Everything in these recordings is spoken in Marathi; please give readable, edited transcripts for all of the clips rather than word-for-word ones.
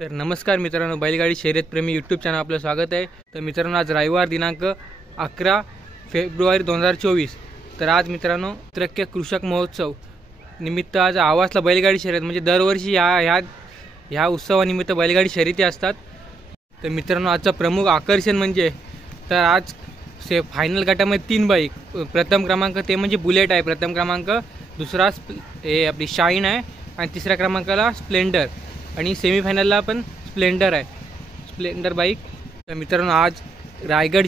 तर नमस्कार मित्रांनो, बैलगाडी शर्यतप्रेमी यूट्यूब चॅनल आपलं स्वागत आहे। तर मित्रांनो, आज रविवार दिनांक 11 फेब्रुवारी 2024। तर आज मित्रांनो त्रक्य कृषक महोत्सव निमित्त आज आवासला बैलगाडी शर्यत म्हणजे दरवर्षी ह्या उत्सवानिमित्त बैलगाडी शर्यती असतात। तर मित्रांनो, आजचं प्रमुख आकर्षण म्हणजे तर आज फायनल गटामध्ये 3 बाईक, प्रथम क्रमांक ते म्हणजे बुलेट आहे प्रथम क्रमांक, दुसरा हे आपली शाईन आहे आणि तिसऱ्या क्रमांकाला स्प्लेंडर आणि सेमीफायनलला पण स्प्लेंडर आहे, स्प्लेंडर बाईक। तर मित्रांनो, आज रायगड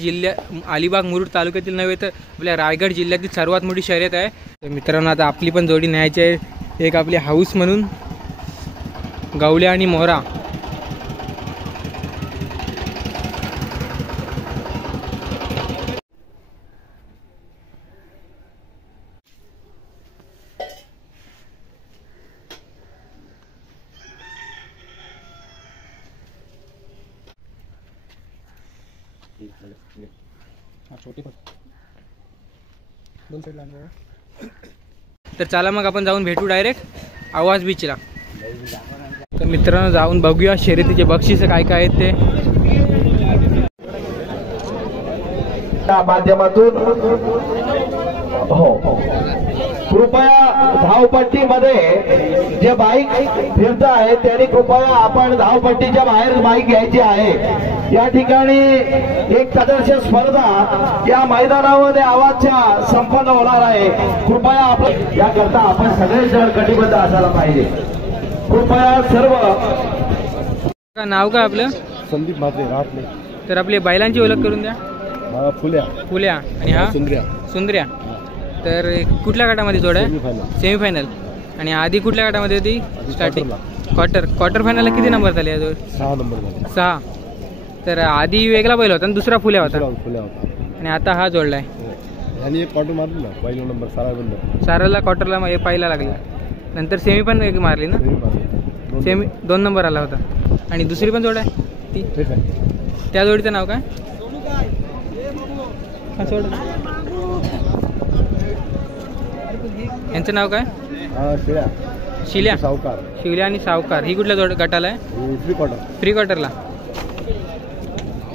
अलिबाग मुरुड तालुक्यातील नव्हे तर आपल्या रायगड जिल्ह्यातील सर्वात मोठी शर्यत आहे। तर मित्रांनो, आता आपली पण जोडी न्यायची आहे, एक आपली हाऊस म्हणून गवल्या आणि मोहरा। तर चला मग आपण जाऊन भेटू डायरेक्ट आवाज बीचला। तर मित्रांनो, जाऊन बघूया शर्यतीचे बक्षीस काय काय आहेत ते। त्या माध्यमातून हो, कृपया धावपट्टीमध्ये जे बाईक फिरत आहे त्यांनी कृपया आपण धावपट्टीच्या बाहेर बाईक घ्यायची आहे। या ठिकाणी एक सदस्य स्पर्धा या मैदानामध्ये आवाजच्या संपन्न होणार आहे। कृपया आपण याकरता आपण सगळे जण कटिबद्ध असायला पाहिजे। कृपया सर्व। नाव काय आपलं? संदीप म्हात्रे राहतले। तर आपली बैलांची ओळख करून द्या। फुल्या आणि हा सुंदर्या। तर कुठल्या गटामध्ये जोड आहे? सेमीफायनल। आणि आधी कुठल्या गटामध्ये होती? स्टार्टिंग क्वार्टर फायनलला किती नंबर झाले? 6 नंबर। 6। तर आधी वेगळा बैल होता आणि दुसरा फुल्या होता आणि आता हा जोडलाय। आणि एक क्वार्टर मारली ना, पहिला नंबर साराला क्वार्टरला पाहिला लागला, नंतर सेमी पण एक मारली ना, सेमी 2 नंबर आला होता। आणि दुसरी पण जोड आहे ती, त्या जोडीचं नाव काय? यांचं नाव काय? शिल्या आणि सावकार। ही कुठल्या जोड गटाला आहे? फ्री क्वार्टरला।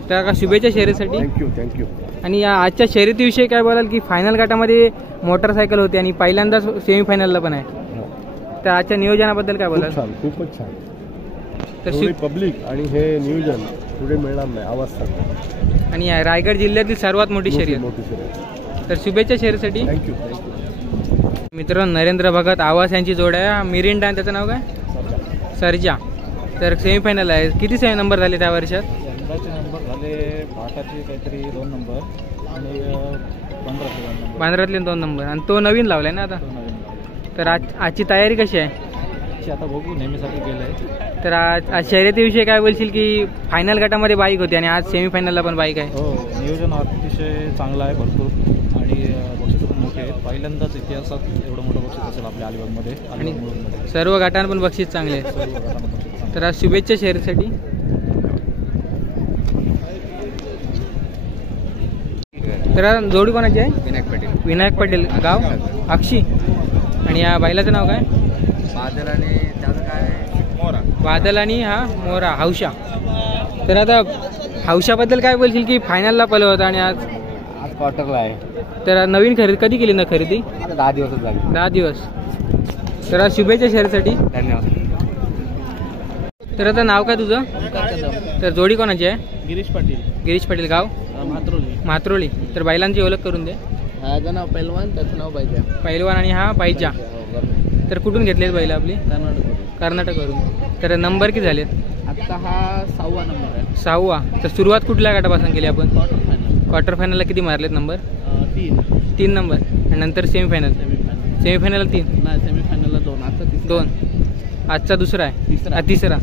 तर का शुभेच्छा शर्यतीसाठी। थँक्यू। आणि या आजच्या शर्यतीविषयी काय बोलाल की फायनल गटामध्ये मोटरसायकल होती आणि पहिल्यांदाच सेमीफायनलला पण आहे, तर आजच्या नियोजनाबद्दल काय बोलाल? खूपच छान। तर पब्लिक आणि हे नियोजन पुढे मिळणार नाही आवाज। आणि रायगड जिल्ह्यातील सर्वात मोठी शर्यत, तर शुभेच्छा शर्यतीसाठी। थँक्यू। मित्रांनो, नरेंद्र भगत आवास यांची जोड आहे, मिरिंडा आणि त्याचं नाव काय? सर्जा। तर सेमीफायनल आहे। किती नंबर झाले त्या वर्षात? नंबर झाले भाटाचे काहीतरी 2 नंबर आणि 15तले 2 नंबर, आणि तो नवीन लावलाय ना आता। तर आजची तयारी कशी आहे? आता बघू, नेहमीसाठी गेलाय। तर आज शर्यतीविषयी काय बोलशील की फायनल गटामध्ये बाईक होती आणि आज सेमीफायनलला पण बाईक आहे? हो, नियोजन अतिशय चांगलं आहे, भरपूर, आणि बक्षीस पण मोठे आहेत। पहिल्यांदाच इतिहासात एवढं मोठं बक्षीस असेल आपल्या अलिबागमध्ये आणि सर्व गटांना पण बक्षीस चांगले आहे। तर आज शुभेच्छा शर्यतीसाठी। तर जोडी कोणाची आहे? विनायक पाटील गाव अक्षी। आणि या बैलाचं नाव काय? बादल आणि हा मोरा हौशा। तर आता हौशाबद्दल काय बोलशील की फायनलला पळला होता आणि आज क्वार्टरला आहे। तर नवीन खरेदी कधी केली ना? खरेदी 10 दिवस झाले। 10 दिवस। तर आज शुभेच्छा शर्यतीसाठी। धन्यवाद। तर आता नाव काय तुझं? तर जोडी कोणाची आहे? गिरीश पाटील गाव मात्रोली। तर बैलांची ओळख करून दे। ह्याचं नाव पैलवान, त्याचं नाव पाहिजे पैलवान आणि हा पाहिजा। तर कुठून घेतलेत बैल आपली? कर्नाटकवरून। तर नंबर किती झालेत? आता हा 6वा नंबर आहे। 6वा। तर सुरुवात कुठल्या गटापासून केली आपण? क्वार्टर फायनलला किती मारलेत नंबर? 3 नंबर। आणि नंतर सेमीफायनलला 3 नाही, सेमीफायनलला 2, आता 2। आजचा दुसरा आहे, तिसरा।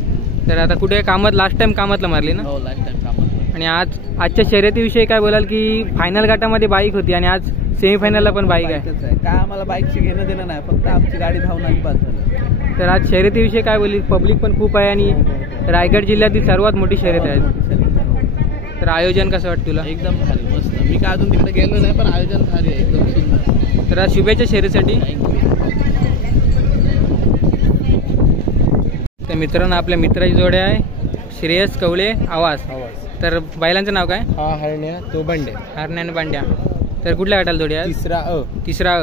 तर आता कुठे कामात लास्ट टाइम कामातला मारली ना? हो, लास्ट टाइम कामात। आणि आजच्या शर्यतीविषयी काय बोलाल की फायनल गटामध्ये बाईक होती आणि आज सेमीफायनलला पण बाईक आहे? काय आम्हाला बाईकची घेणं देणं नाही, फक्त आमची गाडी धावून आली बाद झाली। तर आज शर्यतीविषयी काय बोलली? पब्लिक पण खूप आहे आणि रायगड जिल्ह्यातील सर्वात मोठी शर्यत आहे। तर आयोजन कसं वाटतं तुला? एकदम भारी, मस्त। मी काय अजून तिकडे गेलो नाही, पण आयोजन भारी आहे, एकदम सुंदर। तर आज शुभेच्छा शर्यतीसाठी। तर मित्रांनो आपल्या मित्राची जोडी आहे श्रेयस कवळे आवाज. तर बैलांचं नाव काय? हा हरण्या तो बंड्या. हरण्या आणि बांड्या. तर कुठल्या गटाला जोडी आहे? तिसरा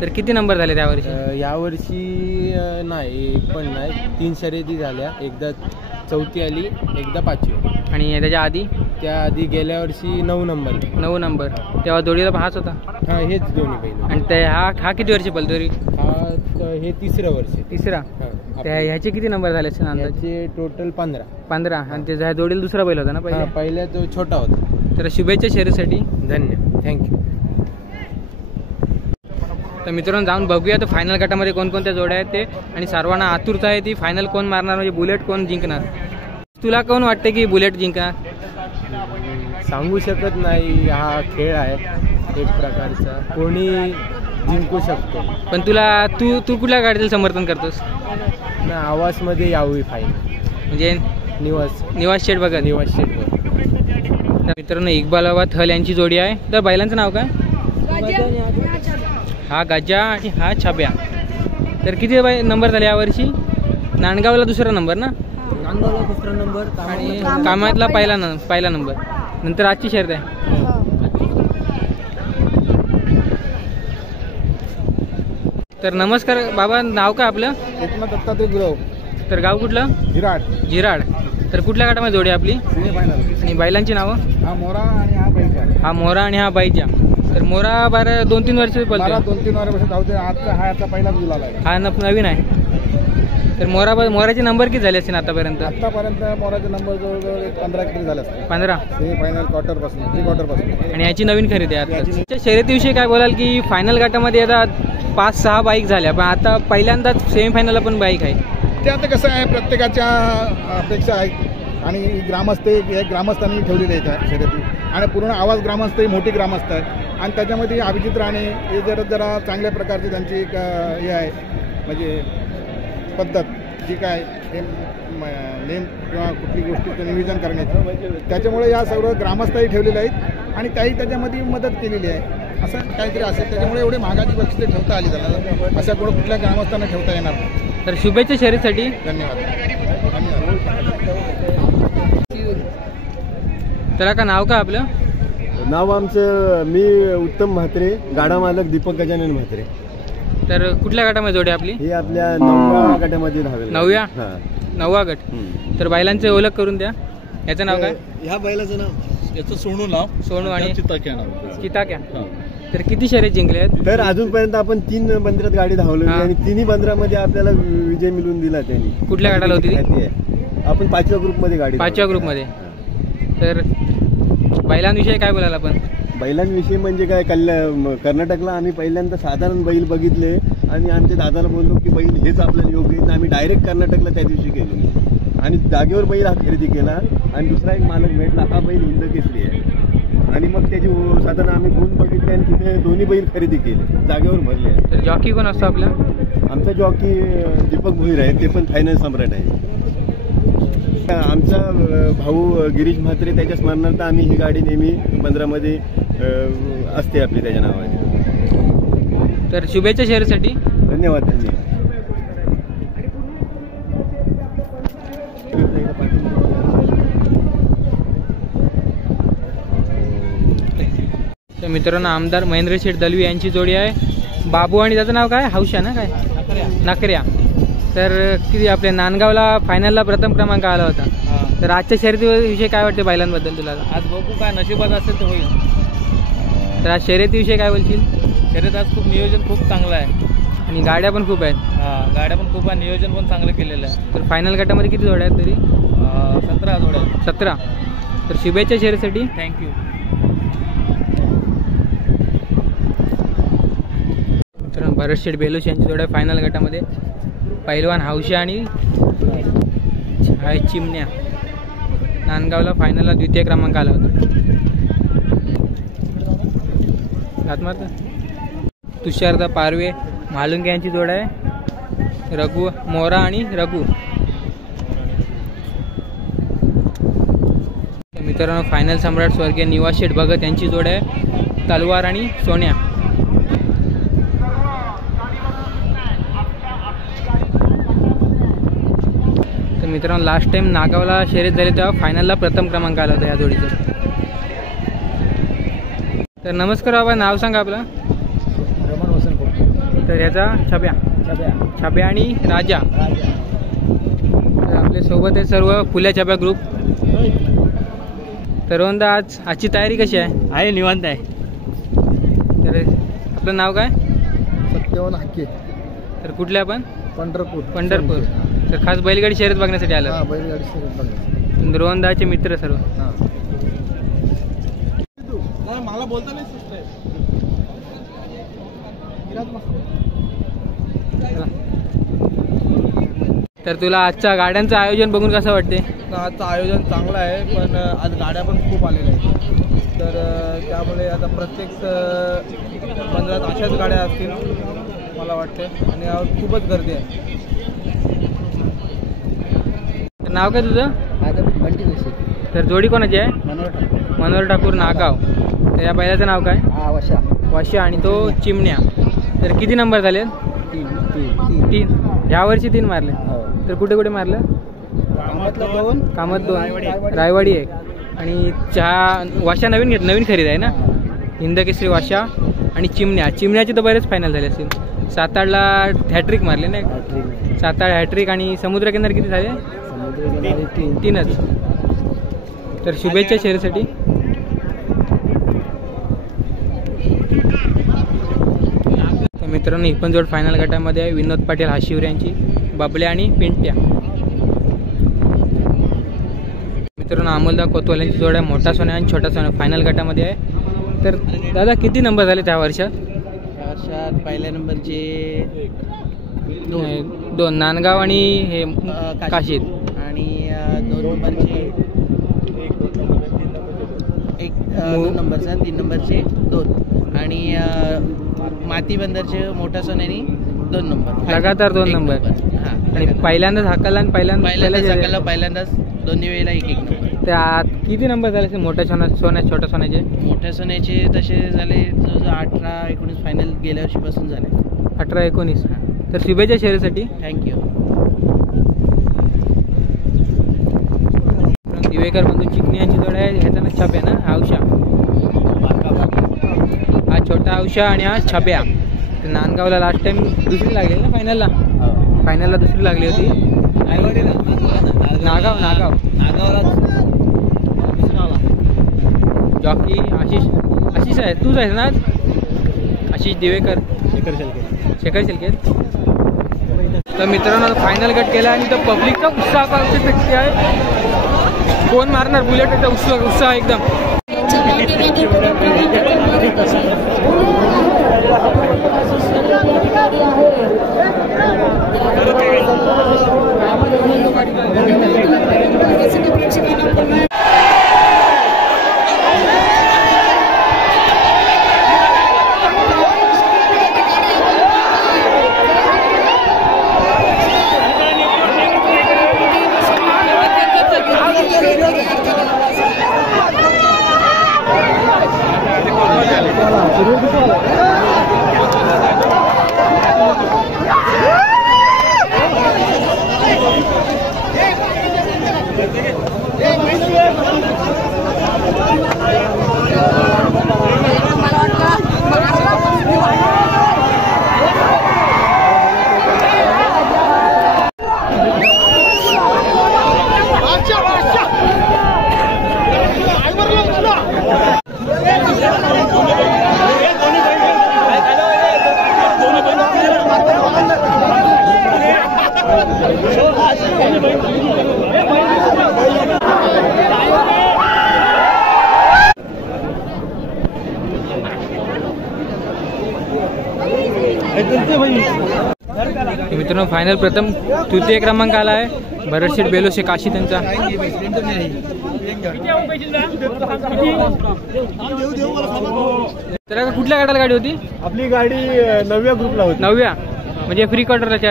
तर किती नंबर झाले त्यावर्षी? यावर्षी नाही पण नाही 3 शर्यती झाल्या. एकदा 4थी आली, एकदा 5वी. आणि त्याच्या आधी? त्या आधी गेल्या वर्षी 9 नंबर. 9 नंबर. तेव्हा जोडीला हाच होता? हा हेच दोन्ही बैल. आणि ते हा किती वर्षी पळतो तरी? हे 3रं वर्ष. तिसरा. ह्याचे किती नंबर झाले असते? त्याचे टोटल 15. आणि त्याच्या जोडीला दुसरा बैल होता ना पहिल्या तो छोटा होता. तर शुभेच्छा शर्यतीसाठी. धन्यवाद. थँक्यू. तर मित्रांनो जाऊन बघूया तर फायनल गटामध्ये कोणकोणत्या जोड्या आहेत ते, आणि सर्वांना आतुरता आहे ती फायनल कोण मारणार, म्हणजे बुलेट कोण जिंकणार. तुला कोण वाटते की बुलेट जिंकणार? सांगू शकत नाही. हा खेळ आहे एक प्रकारचा, कोणी जिंकू शकतो. पण तुला तू कुठल्या गाडीला समर्थन करतोस? ना आवाजमध्ये यावी फायनल, म्हणजे निवास शेठ बघा. तर मित्रांनो इक्बालाबाद हल यांची जोडी आहे. तर बैलांचं नाव काय? हा गजा आणि हा छाब्या. तर किती नंबर झाले यावर्षी? नांदगावला दुसरा नंबर ना? नांदगावला दुसरा नंबर आणि कामातला पहिला नंबर. नंतर आजची शर्यत आहे. तर नमस्कार बाबा, नाव काय आपलं? एकनाथ दत्तात्रय गुरव. तर गाव कुठलं? जिराड. तर कुठल्या गटामध्ये जोडी आपली? आणि बैलांची नावं? हा मोरा आणि हा बैजा. हा मोरा आणि हा बाईजा. तर मोरा 2-3 वर्ष पळतो. 2-3 वर्ष धावते. आजचा हा याचा पहिलाच गुलाल आहे. हा नवीन आहे. तर मोराचे नंबर किती झाले असतील आतापर्यंत? मोराचे नंबर जवळजवळ 15 किती झाले असतील. 15 फायनल क्वार्टर पासून. आणि याची नवीन खरेदी आहे आता. शर्यतीविषयी काय बोलाल की फायनल गटामध्ये आता 5-6 बाईक झाल्या, पण आता पहिल्यांदाच सेमीफायनलला पण बाईक आहे. ते आता कसं आहे, प्रत्येकाच्या अपेक्षा आहेत आणि ग्रामस्थांनी ठेवलेले आहेत शर्यती, आणि पूर्ण आवाज ग्रामस्थ मोठी ग्रामस्थ आहे. आणि त्याच्यामध्ये अभिजित राणे हे जरा चांगल्या प्रकारची त्यांची एक हे आहे, म्हणजे पद्धत जी काय नेम किंवा कुठली गोष्टीचं नियोजन करण्याचं, त्याच्यामुळे या सर्व ग्रामस्थही ठेवलेले आहेत आणि त्याही त्याच्यामध्ये मदत केलेली आहे. असं काहीतरी असेल, त्याच्यामुळे एवढे महागाची बक्षिसे ठेवता आली त्याला, अशा कुठल्या ग्रामस्थांना ठेवता येणार. तर शुभेच्छा शर्यतीसाठी. धन्यवाद. त्याला का नाव का आपलं? नाव आमचं, मी उत्तम म्हात्रे, गाडा मालक दीपक गजानन म्हात्रे. तर कुठल्या गटामध्ये जोडी आपली? ही आपल्या 9व्या गटामध्ये धावेल. 9वा गट. तर बैलांचे ओळख करून द्या. याचं नाव काय? ह्या बैलाचं नाव? याचं सोनू आणि चिताक्या. चिताक्या. तर किती शर्यत जिंकले आहेत? तर अजूनपर्यंत आपण 3 बंदरात गाडी धावली आणि 3ही बंदरामध्ये आपल्याला विजय मिळवून दिला त्यांनी. कुठल्या गटाला होती? आपण 5व्या ग्रुपमध्ये गाडी. 5व्या ग्रुपमध्ये. तर बैलांविषयी काय बोलायला आपण? बैलांविषयी म्हणजे काय, कर्नाटकला आम्ही पहिल्यांदा साधारण बैल बघितले आणि आमच्या दादाला बोललो की बैल हेच आपल्याला योग्य आहे. आम्ही डायरेक्ट कर्नाटकला त्या दिवशी गेलो आणि जागेवर बैल हा खरेदी केला आणि दुसरा एक मालक भेटला. हा बैल हिंद केसरी आहे आणि मग त्याची साधारण आम्ही गुण बघितले आणि तिथे दोन्ही बैल खरेदी केले, जागेवर भरले. तर जॉकी कोण असतो आपला? आमचा जॉकी दीपक भोईर आहे, ते पण फायनल सम्राट आहे. आमचा भाऊ गिरीश म्हात्रे, त्याच्या स्मरणार्थ आम्ही ही गाडी नेहमी बंदरामध्ये असते आपली त्याच्या नावाने. तर शुभेच्छा शर्यतीसाठी. धन्यवाद. तर मित्रांनो आमदार महेंद्र शेठ दलवी यांची जोडी आहे. बाबू आणि त्याचं नाव काय? हौशा ना? काय? नाकऱ्या. तर किती आपल्या नांदगावला फायनलला प्रथम क्रमांक आला होता. तर आजच्या शर्यतीविषयी काय वाटते बैलांबद्दल तुला? आज बघू काय नशिबात असेल तर होईल. तर आज शर्यतीविषयी काय बोलशील? शर्यत आज खूप नियोजन खूप चांगलं आहे आणि गाड्या पण खूप आहेत. गाड्या पण खूप आहे, नियोजन पण चांगलं केलेलं आहे. तर फायनल गटामध्ये किती जोड्या आहेत तरी? 17 जोड्या. 17. तर शुभेच्छा शर्यतीसाठी. थँक्यू. मित्रांनो भरत शेठ बेलोश यांची जोड्या फायनल गटामध्ये. पहिलवान हौशा आणि चिमण्या. नांदगावला फायनलला 2य क्रमांक आला होता. तुषारदा पारवे म्हालुंगे यांची जोड आहे. रघु मोरा आणि रघु. मित्रांनो फायनल सम्राट स्वर्गीय निवास शेठ भगत यांची जोड आहे. तलवार आणि सोन्या. मित्रांनो लास्ट टाइम नागावला शर्यत झाली तेव्हा फायनलला प्रथम क्रमांक आला होता या जोडीचा. तर नमस्कार बाबा, नाव सांगा आपलं. रमण वसंत. तर याचा छब्या आणि राजा. तर आपल्या सोबत आहे सर्व फुल्या छब्या ग्रुप. तर आजची तयारी कशी आहे? निवांत आहे. तर आपलं नाव काय? सत्यवान हक्के. तर कुठले आपण? पंढरपूर. तर खास बैलगाडी शर्यत बघण्यासाठी आलं. बैलगाडी शर्यत बघण्यासाठी. रोहनदाचे मित्र सर्व. मला बोलता नाही. तर तुला आजच्या गाड्यांचं आयोजन बघून कसं वाटते? आजचं आयोजन चांगलं आहे, पण आज गाड्या पण खूप आलेल्या आहेत. तर त्यामुळे आता प्रत्येक मंदिरात अशाच गाड्या असतील मला वाटते, आणि आज खूपच गर्दी आहे. तर नाव काय तुझं? तर जोडी कोणाची आहे? मनोहर ठाकूर नागाव. तर या बैलाचं नाव काय? वाशा आणि तो चिमण्या. तर किती नंबर झाले? 3. ह्या वर्षी 3 मारले. तर कुठे कुठे मारलं? कामत 2, रायवाडी 1 आणि वाशा नवीन खरेदी आहे ना. हिंदकेसरी वाशा आणि चिमण्याची तर बरेच फायनल झाले असतील. 7-8ला हॅट्रिक मारले ना. 7-8 हॅट्रिक. आणि समुद्रकिनार किती झाले? 3च. तर शुभेच्छा शर्यतीसाठी. मित्रांनो ही पण जोड फायनल गटामध्ये आहे. विनोद पाटील हाशिवर यांची, बबल्या आणि पिंट्या. मित्रांनो अमोलदा कोतवाल यांची जोड आहे. मोठा सोन्या आणि छोटा सोन्या फायनल गटामध्ये आहे. तर दादा किती नंबर झाले त्या वर्षात? पहिल्या नंबरचे 2 नांदगाव आणि हे काशीद. आणि 2 नंबरचे 2 नंबरचा, 3 नंबरचे 2 आणि माती बंदरचे मोठा सोन्यानी 2 नंबर. लगातार 2 नंबर. आणि पहिल्यांदाच हाकलला आणि पहिल्यांदाच दोन्ही वेळेला 1-1 नंबर. त्या किती नंबर झाले मोठ्या सोन्या छोट्या सोन्याचे? मोठ्या सोन्याचे तसे झाले 18-19 फायनल गेल्या वर्षीपासून झाले. 18-19. तर शुभेच्छा शर्यतीसाठी. थँक्यू. दिवेकर बंधू चिकणी यांची जोड आहे. ह्याचा ना छाप्या ना, औषा. हा छोटा औषा आणि हा छाप्या. तर नांदगावला लास्ट टाइम दुसरी लागली ना फायनलला दुसरी लागली होती. नागावला जॉकी आशिष आहे. तूच आहेस ना? आशिष दिवेकर, शेखर शेलके. तर मित्रांनो फायनल गट केला आणि तो पब्लिकचा उत्साह पाहते आहे. कोण मारणार बुलेटचा उत्साह एकदम. मित्रांनो फायनल प्रथम तृतीय क्रमांक आला आहे भरत शेठ बेलोसे काशी त्यांचा. तर कुठल्या गटाला गाडी होती आपली? गाडी 9व्या ग्रुपला होती. 9व्या म्हणजे फ्री क्वार्टरच्या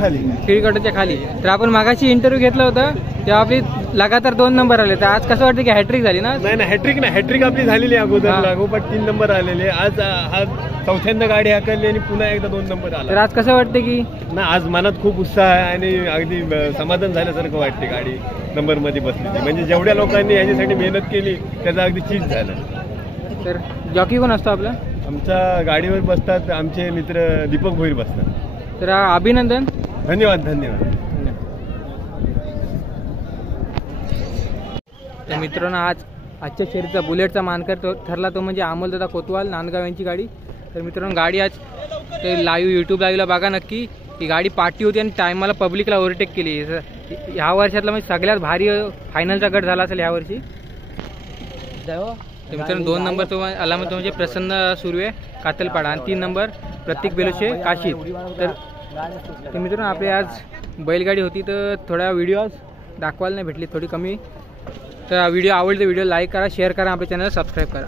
खाली. फ्री क्वार्टरच्या खाली. तर आपण मागाशी इंटरव्ह्यू घेतला होता तेव्हा आपली लगातार 2 नंबर आले, तर आज कसं वाटतं की हॅट्रिक झाली ना? नाही नाही, हॅट्रिक नाही, हॅट्रिक आपली झालेली आहे अगोदर, हा. लागोपाठ 3 नंबर आलेले. आज हा चौथ्यांदा गाडी हाकलली आणि पुन्हा एकदा 2 नंबर तर आला. आज कसं वाटतं की ना आज मनात खूप उत्साह आहे आणि अगदी समाधान झाल्यासारखं वाटते गाडी नंबरमध्ये बसली. म्हणजे जेवढ्या लोकांनी याच्यासाठी मेहनत केली त्याचं अगदी चीज झालं. तर जॉकी कोण असतो आपला? आमच्या गाडीवर बसतात आमचे मित्र दीपक भोईर बसतात. तर अभिनंदन. धन्यवाद धन्यवाद. तर मित्रांनो, आजच्या शर्यतीचा बुलेटचा मानकर ठरला तो म्हणजे अमोलदादा कोतवाल, नांदगाव यांची गाडी. तर मित्रांनो, गाडी आज ते लाईव्ह यूट्यूब लाईव्हला बघा नक्की. ही गाडी पार्टी होती आणि टायमाला पब्लिकला ओव्हरटेक केली. ह्या वर्षातला म्हणजे सगळ्यात भारी फायनलचा गट झाला असेल ह्या वर्षी. तर मित्रांनो, 2 नंबर तो आला म्हणजे प्रसन्न सुर्वे कातलपाडा आणि 3 नंबर प्रतीक बेलोशे काशीद. तर मित्रांनो, आपली आज बैलगाडी होती, तर थोड्या व्हिडिओ दाखवायला नाही भेटली, थोडी कमी. तर व्हिडिओ आवडले, व्हिडिओ लाईक करा, शेअर करा, आपल्या चॅनलला सबस्क्राईब करा.